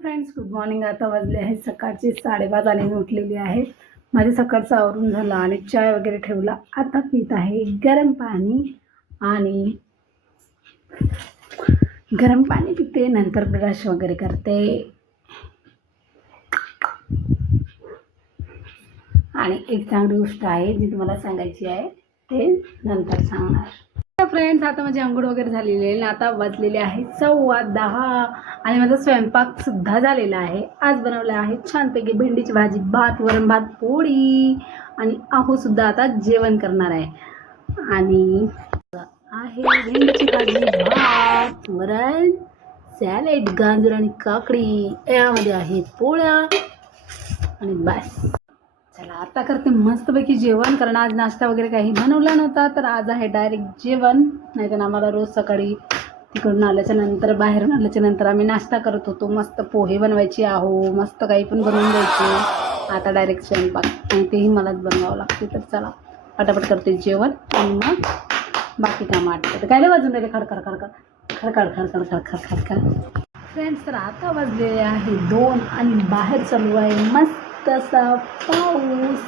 Friends good morning आता वाजले आहेत सकाळचे साडेपाच आणि मी उठलेली आहे. माझे सकाळचं आवरून झालं आणि चाय वगैरे ठेवला. आता पित आहे गरम पाणी आणि गरम पाणी पिते नंतर ब्रश वगैरे करते. आणि एक चांगली गोष्ट आहे जी तुम्हाला सांगायची आहे ते नंतर सांगणार. फ्रेंड्स आता माझी आंघोळ वगैरे झालेली आहे आणि आता वाजलेले आहे सव्वा दहा. आणि माझा स्वयंपाकसुद्धा झालेला आहे. आज बनवला आहे छानपैकी भेंडीची भाजी भात वरण भात पोळी. आणि आहोसुद्धा आता जेवण करणार आहे. आणि आहे भेंडीची भाजी भात वरण सॅलेड गाजर आणि काकडी. यामध्ये आहेत पोळ्या. आणि बस. आता करते मस्तपैकी जेवण कारण आज नाश्ता वगैरे काही बनवला नव्हता तर आज आहे डायरेक्ट जेवण. नाही तर आम्हाला रोज सकाळी तिकडून आल्याच्यानंतर बाहेरून आल्याच्यानंतर आम्ही नाश्ता करत होतो. मस्त पोहे बनवायचे आहो मस्त काही पण बनवून द्यायचे. आता डायरेक्ट स्वयंपाक आणि तेही मलाच बनवावं लागते. तर चला पटापट करते जेवण आणि मग बाकी कामं आटते तर काय वाजून राहिले? खडखड खडखड खडखड खडखड खडखड खडखड फ्रेंड्स तर आता वाजलेले आहे दोन आणि बाहेर चालू आहे. मस्त तसा पाऊस.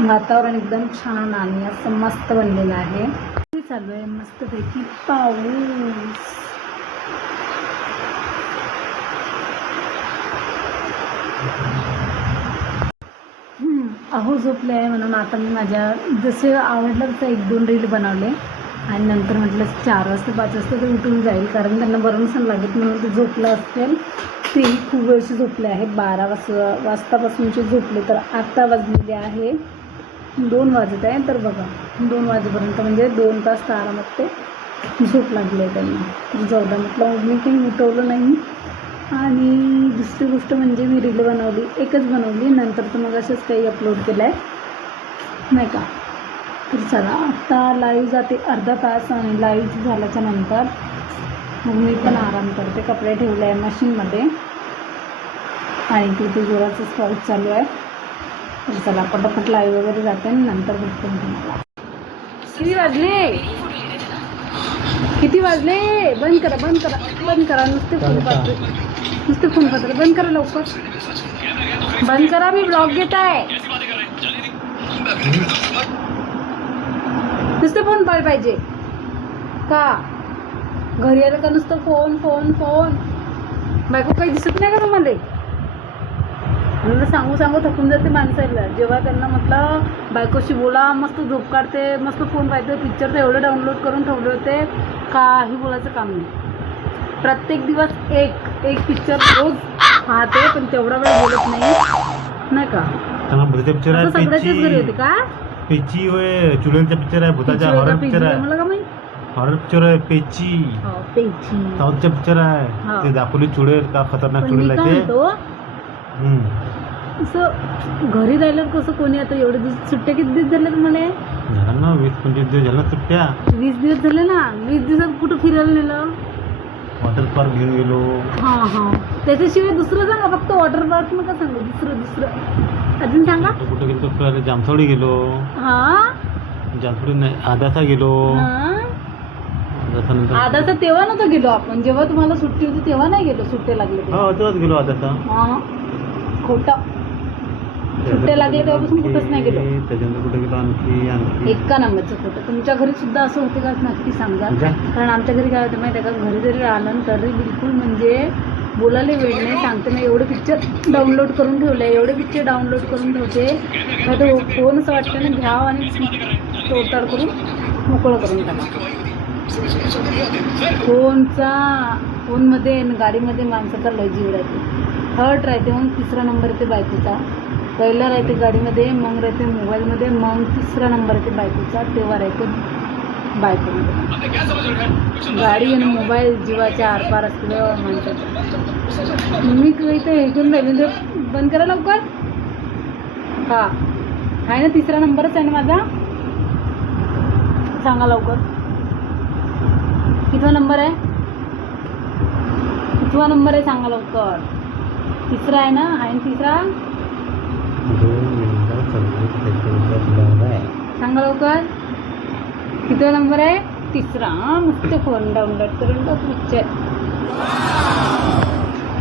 वातावरण एकदम छान आणि असं मस्त बनलेलं आहे. चालू आहे मस्तपैकी पाऊस. अहो झोपले आहे म्हणून आता मी माझ्या जसे आवडलं तसं एक दोन रील बनवले. आणि नंतर म्हटलं चार वाजता पाच वाजता ते उठून जाईल कारण त्यांना बरं नसेल लागेल म्हणून ते झोपलं असेल तेही खूप वेळची झोपले आहेत बारा वाजता वाजतापासूनचे झोपले तर आत्ता वाजलेले आहे. दोन वाजत आहे. तर बघा दोन वाजेपर्यंत म्हणजे दोन तास तर आरामात ते झोप लागली आहे त्यांना. जाऊदा म्हटलं मी काही उठवलं नाही. आणि दुसरी गोष्ट म्हणजे मी रील बनवली एकच बनवली. नंतर तर मग असंच काही अपलोड केलं आहे नाही का? तर चला आत्ता लाईव्ह जाते अर्धा तास आणि लाईव्ह झाल्याच्यानंतर मग मी पण आराम करते. कपडे ठेवले आहे मशीनमध्ये आणि तिथे जोराचंच पाऊस चालू आहे. तर चला पटापट लाईव्ह वगैरे जाते आणि नंतर भेटते तुम्हाला. किती वाजले? किती वाजले? बंद करा बंद करा बंद करा. नुसते फोन पाहते नुसते फोन पाहते बंद करा लवकर. बंद करा मी ब्लॉग घेत आहे नुसते फोन पाहिजे पाहिजे. का? घरी आलं का नुसतं फोन फोन फोन बायको काही दिसत नाही का तुम्हाला? म्हणून सांगू सांगू थकून जाते माणसाला. जेव्हा त्यांना म्हटलं बायकोशी बोला मस्त झोप काढते मस्त फोन पाहते पिक्चर तर एवढे डाउनलोड करून ठेवले होते काही बोलायचं काम नाही. प्रत्येक दिवस एक एक पिक्चर रोज पाहते पण तेवढा वेळ बोलत नाही. नाही का? असं सगळ्याच्याच घरी होते का? पेची होय चुडेलचा पिक्चर आहे भूताचा हॉरर पिक्चर आहे. मला का माहीत? हॉरर पिक्चर आहे पेची. हो, पेची. साऊथचा पिक्चर. आहे. ते दाखवली चुडेल का खतरनाक चुडेल आहे ते. असं घरी राहिल्यावर कसं कोणी आता एवढे दिवस सुट्ट्या किती दिवस झाले तुम्हाला झालं ना वीस पंचवीस दिवस झालं सुट्ट्या. वीस दिवस झाले ना वीस दिवसात कुठं फिरायला नेलं? वॉटर पार्क घेऊन गेलो. हां हां. त्याच्याशिवाय दुसरं सांगा फक्त वॉटर पार्क नका सांगू? दुसरं दुसरं. अजून सांगा. कुठं गेलो फिरायला जामथोडी गेलो. हां? जामथोडी नाही आदासा गेलो. आदासा तेव्हा नव्हतं गेलो आपण. जेव्हा तुम्हाला सुट्टी होती तेव्हा नाही गेलो सुट्टे लागले. हो तेव्हाच गेलो आदासा. हां. खोटं. सुट्ट्या लागल्या तेव्हापासून कुठंच नाही गेलो. त्याच्यानंतर कुठे गेलो? आणखी आणखी. एका नंबरचं खोटं. तुमच्या घरी सुद्धा असं होते का? नक्की सांगा? कारण आमच्या घरी काय होतं माहिती आहे का? घरी जरी आलं तरी बिलकुल म्हणजे बोलायला वेळ नाही सांगते ना एवढे पिक्चर डाउनलोड करून ठेवले एवढे पिक्चर डाउनलोड करून ठेवते. का तो फोन असं वाटतं ना घ्यावं आणि तोडताड करून मोकळं करून टाका. फोनचा फोनमध्ये गाडीमध्ये माणसाचा लय जीव राहते थर्ड राहते मग तिसरा नंबर येते बायकोचा. पहिला राहते गाडीमध्ये मग राहते मोबाईलमध्ये मग तिसरा नंबर येते बायकोचा तेव्हा राहते बायकोमध्ये. गाडी आणि मोबाईल जीवाच्या आरपार असते माणसाच्या मी काही तर हे घेऊन राहिले ते बंद करा लवकर. हां. आहे ना तिसरा नंबरच आहे ना माझा? सांगा लवकर. कितवा नंबर आहे? कितवा नंबर आहे सांगा लवकर. तिसरा आहे ना? आहे तिसरा? सांगा लवकर. किती नंबर आहे? तिसरा. मस्त फोन डाउनलोड करून बघ पिक्चर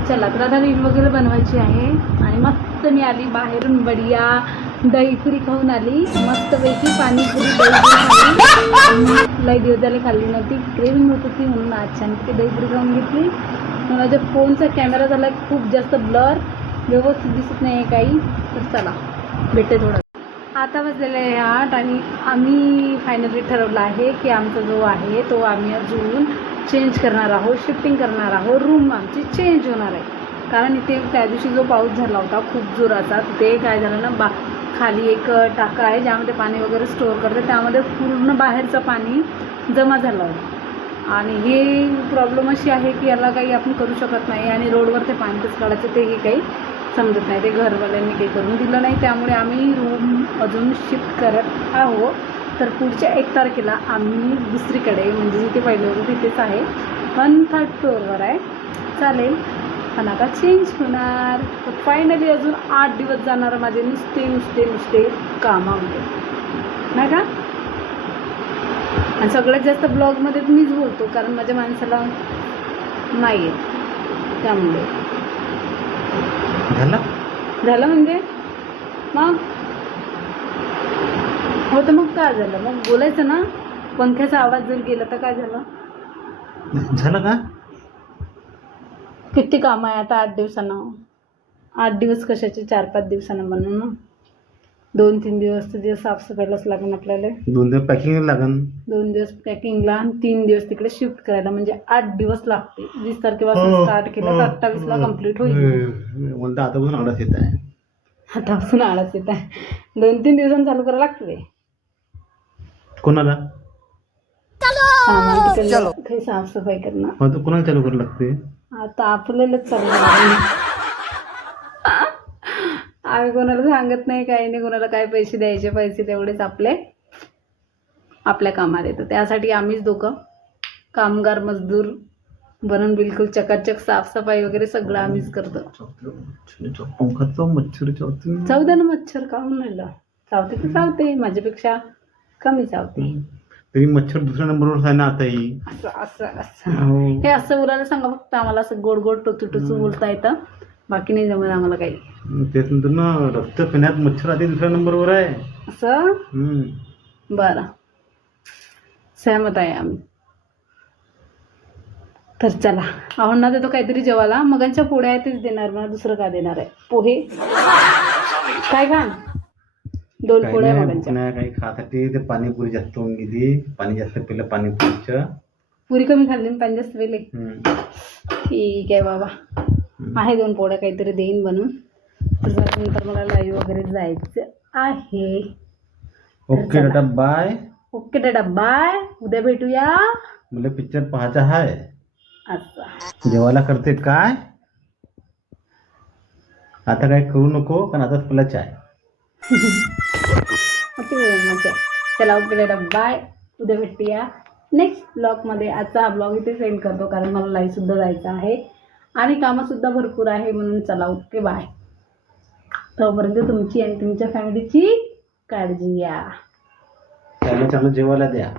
चला तर आता रील वगैरे बनवायची आहे. आणि मस्त मी आली बाहेरून बढिया. दहीपुरी खाऊन आली. मस्तपैकी पाणीपुरी दहीपुरी लई दिवस झाले खाल्ली नव्हती. क्रेविंग होत होती म्हणून आज छानपैकी दहीपुरी खाऊन घेतली. माझ्या फोनचा कॅमेरा झाला खूप जास्त ब्लर व्यवस्थित दिसत नाही आहे काही. तर चला भेटते थोडं. आता बसलेले आहे आठ आणि आम्ही फायनली ठरवलं आहे की आमचा जो आहे तो आम्ही अजून चेंज करणार आहोत शिफ्टिंग करणार आहोत. रूम आमची चेंज होणार आहे. कारण इथे त्या दिवशी जो पाऊस झाला होता खूप जोराचा तिथे काय झालं ना बा खाली एक टाका आहे ज्यामध्ये पाणी वगैरे स्टोअर करते त्यामध्ये पूर्ण बाहेरचं पाणी जमा झालं होतं. आणि हे प्रॉब्लेम अशी आहे की याला काही आपण करू शकत नाही आणि रोडवर ते पाणीच काढायचं तेही काही समजत नाही. ते घरवाल्यांनी काही करून दिलं नाही. त्यामुळे आम्ही रूम अजून शिफ्ट करत आहोत. तर पुढच्या एक तारखेला आम्ही दुसरीकडे म्हणजे जिथे पहिले होतो तिथेच आहे. वन थर्ड फ्लोअरवर आहे. चालेल. पण आता चेंज होणार. तर फायनली अजून आठ दिवस जाणार माझे नुसते नुसते नुसते कामामध्ये नाही का? आणि सगळ्यात जास्त ब्लॉगमध्ये मीच बोलतो कारण माझ्या माणसाला नाही येत त्यामुळे. झाला? झालं म्हणजे? मग? हो तर मग काय झालं? मग बोलायचं ना? पंख्याचा आवाज जर गेला तर काय झालं? झालं का? किती काम आहे आता आठ दिवसानं? आठ दिवस कशाचे? चार पाच दिवसानं बनवून ना दोन तीन दिवस तर दिवस साफसफाईलाच लागेल आपल्याला. दोन दिवस पॅकिंग लागन? दोन दिवस पॅकिंगला आणि तीन दिवस तिकडे शिफ्ट करायला म्हणजे आठ दिवस लागते. वीस तारखेपासून हो, स्टार्ट केलं तर अठ्ठावीसला कंप्लीट होईल. म्हणता आतापासून आडस येत आहे. आतापासून आळस येत आहे. दोन तीन दिवसांनी चालू करायला लागते ते. कोणाला? सामान साफसफाई करणं. मग तो कोणाला चालू करावं लागते आता आपल्यालाच चालू आम्ही कोणाला सांगत नाही काही नाही. कोणाला काय पैसे द्यायचे पैसे तेवढेच आपले आपल्या कामात येतं. त्यासाठी आम्हीच दोघं कामगार मजदूर बनून बिलकुल चकाचक साफसफाई वगैरे सगळं आम्हीच करतो. मच्छर चावते चावते ना मच्छर काहून नाही ला? चावते तर चावते माझ्यापेक्षा कमी चावते. तरी मच्छर दुसऱ्या नंबरवर आहे ना आताही असं असं असं. हो. हे असं बोलायला सांगा फक्त आम्हाला असं गोड गोड टोचू टोचू बोलता येतं. बाकी नाही जमत आम्हाला काही. तेच नंतर ना रक्त पिण्यात मच्छर आधी दुसऱ्या नंबरवर आहे. असं? हम्म. बरं. सहमत आहे आम्ही. तर चला आवडणार देतो काहीतरी जेवायला. मगांच्या पोळ्या आहे तेच देणार मला दुसरं काय देणार आहे? पोहे? काय खा दोन काही पोळ्या नाही, मगांच्या. नाही काही खासाठी ते पाणीपुरी जास्त होऊन गेली. पाणी जास्त पिलं पाणीपुरीचं. पुरी कमी खाल्ली आणि पाणी जास्त वेले हम्म. ठीक आहे बाबा. आहे दोन पोळ्या काहीतरी देईन बनवून त्याच्यानंतर मला लाईव्ह वगैरे जायचं आहे. ओके बेटा बाय ओके दादा बाय उद्या भेटूया. मला पिक्चर पाहायचा आहे. अच्छा जेवायला करते काय? आता काय करू नको कारण आता तुला चाय. ओके चला ओके दादा बाय उद्या भेटूया. नेक्स्ट ब्लॉगमध्ये आजचा हा ब्लॉग इथे सेंड करतो कारण मला लाईव्हसुद्धा जायचं आहे. आणि कामंसुद्धा भरपूर आहे म्हणून चला ओके बाय तोपर्यंत तुमची आणि तुमच्या फॅमिलीची काळजी घ्या. त्यांना चांगलं जेवायला द्या.